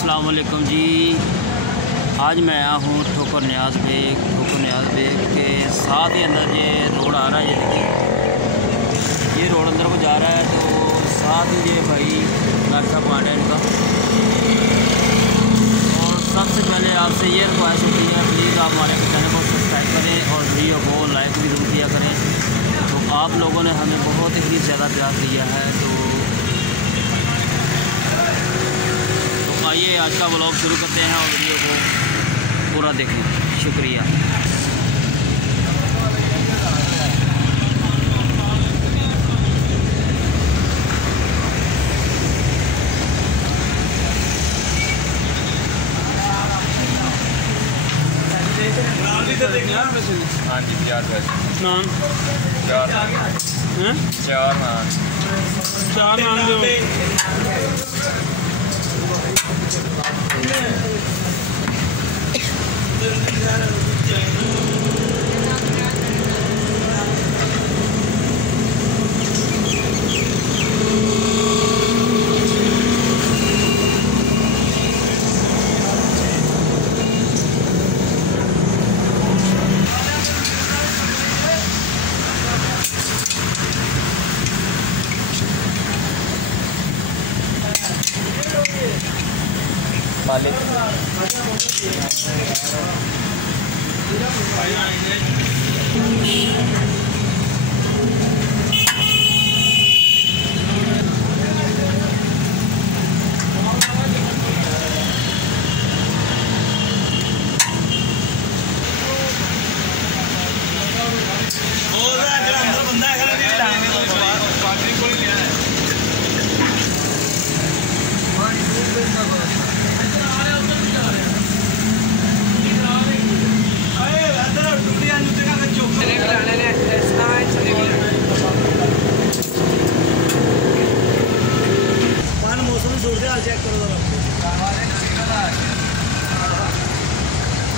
अस्सलाम वालेकुम जी। आज मैं आया हूँ ठोकर न्याज बेग के साथ ही अंदर ये रोड आ रहा है। ये देखिए, ये रोड अंदर को जा रहा है, तो साथ ही ये भाई नाश्ता पॉइंट है इनका। और सबसे पहले आपसे ये रिक्वेस्ट होती है, प्लीज़ आप हमारे चैनल को सब्सक्राइब करें और वीडियो को लाइक भी जरूर किया करें। तो आप लोगों ने हमें बहुत ही ज़्यादा प्यार दिया है। तो आइए आज का व्लॉग शुरू करते हैं और वीडियो को पूरा देखें। शुक्रिया। हाँ जी, 50 नान 4 नान दो।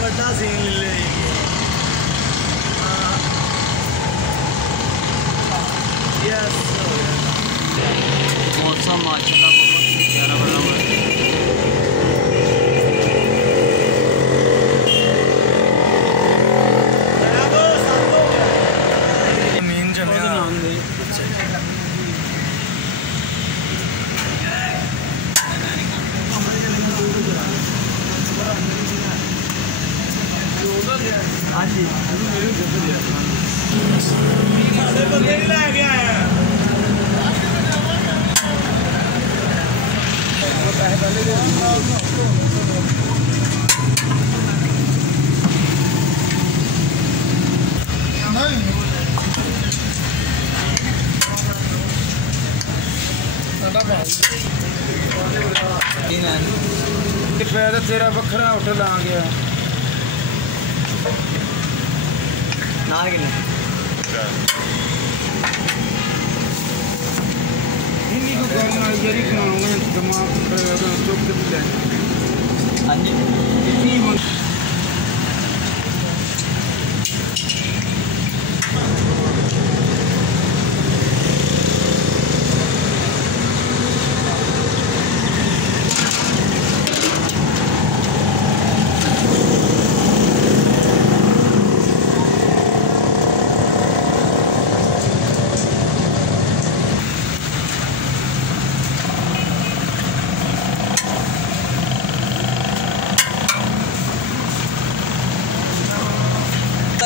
बड़ा सीन ले मौसम माशाल्लाह बहुत ही प्यारा बना हुआ है। हाँ जी, बंदे नहीं ला के आया। पैर तेरा बखरा होटल आ गया ना कि हिंदी को करना जरी बनाऊंगा दिमाग चुप के ले। हाँ जी, इतनी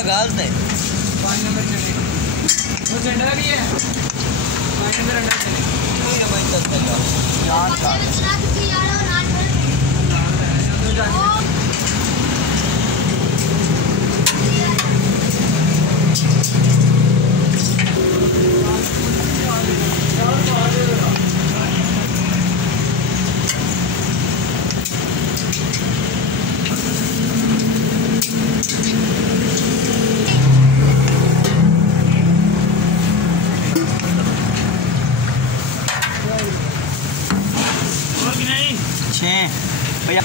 गाल थे 5 नंबर चले वो सेंटर भी है 5 नंबर अंडर चले कोई ना भाई 10 का यार भैया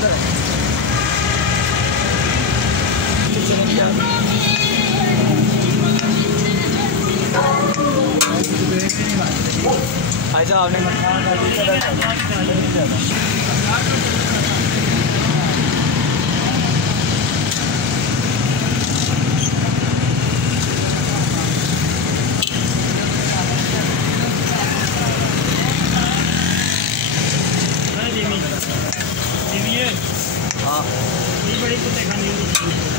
बाहर करें। अच्छा आपने हाँ बड़ी कुत्ते खानी